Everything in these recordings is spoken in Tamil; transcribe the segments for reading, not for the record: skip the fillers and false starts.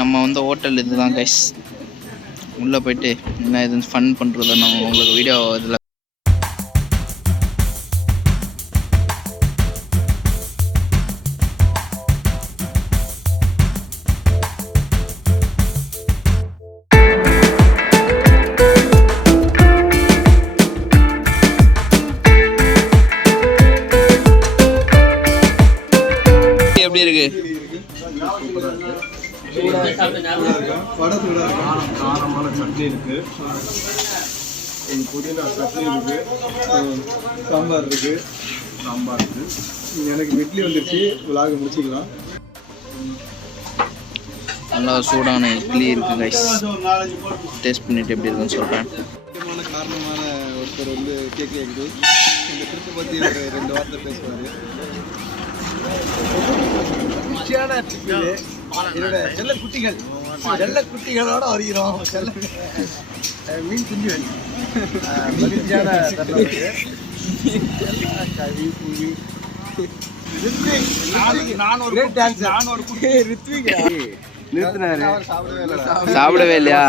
நம்ம வந்து ஹோட்டல் இதுதான் கைஸ். உள்ளே போயிட்டு என்ன இதுன்னு ஃபன் பண்ணுறத நம்ம உங்களுக்கு வீடியோ இதில் எப்படி இருக்கு? காரமான சட்னி இருக்கு, புதினா சட்னி இருக்கு, சாம்பார் இருக்கு. எனக்கு இட்லி வந்துருச்சு. விலாக முடிச்சுக்கலாம். நல்லா சூடான இட்லி இருக்கு கைஸ். டேஸ்ட் பண்ணிட்டு எப்படி இருக்குன்னு சொல்கிறேன். முக்கியமான காரணமான ஒருத்தர் வந்து கேக்கு இந்த ட்ரிப்பை பற்றி ஒரு 2 வார்த்தை பேசுவார். என்னோட செல்ல குட்டிகளோட வருகிறோம். மீன் குஞ்சு மகிழ்ச்சியான சாப்பிடவே இல்லையா?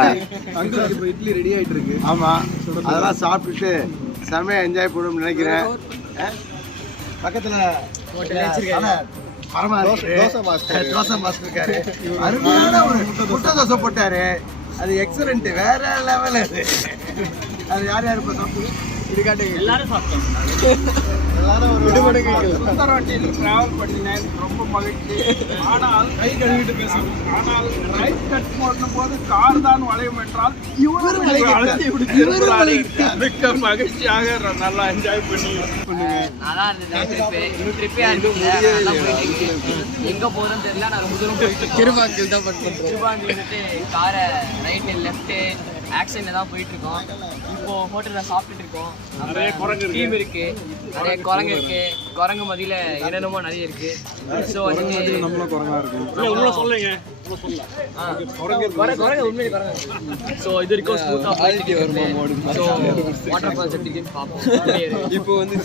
இப்போ இட்லி ரெடி ஆகிட்டு இருக்கு. ஆமாம், அதெல்லாம் சாப்பிட்டுட்டு செமையாக என்ஜாய் பண்ணணும்னு நினைக்கிறேன். பக்கத்தில் தோசை மாஸ்டர் இருக்காரு. அருமையான ஒரு முட்டை தோசை போட்டாரு. அது எக்ஸலண்ட், வேற லெவல். அது யார் யார் இப்போ சாப்பிடுது? எல்லாரும் சாப்பிட்டோம். டிராவல் பண்ணினேன், ரொம்ப மகிழ்ச்சி. ஆனால் கை கழுவிட்டு பேசணும். ஆனால் ரைட் கட் போடும் போது கார் தான் வளையும் என்றால் மிக்க மகிழ்ச்சியாக நல்லா என்ஜாய் பண்ணி நல்லா இருந்தது. எங்க போறோம்னு தெரியல. நாங்கள் முதலும் போயிட்டு கிருபாங்கில் தான் பண்ணுறோம். திருவாங்கி வந்துட்டு காரை ரைட்டு லெஃப்ட்டு ஆக்ஷன்ல தான் போயிட்டு இருக்கோம். இப்போ ஹோட்டல்ல சாப்பிட்டுட்டு இருக்கோம். டீம் இருக்கு, நிறைய குரங்கு இருக்கு. குரங்கு மதியில என்னென்னமோ நிறைய இருக்கு. ஸோ நம்மளும் குரங்கா இருக்கும். சொல்லுங்க. உண்மையிலே குரங்கு. ஸோ இது வரைக்கும் ஸ்மூத்தாக போயிட்டு ஸோ வாட்டர் ஃபால்ஸ் எப்படி இருக்குன்னு பார்ப்போம். இப்போ வந்து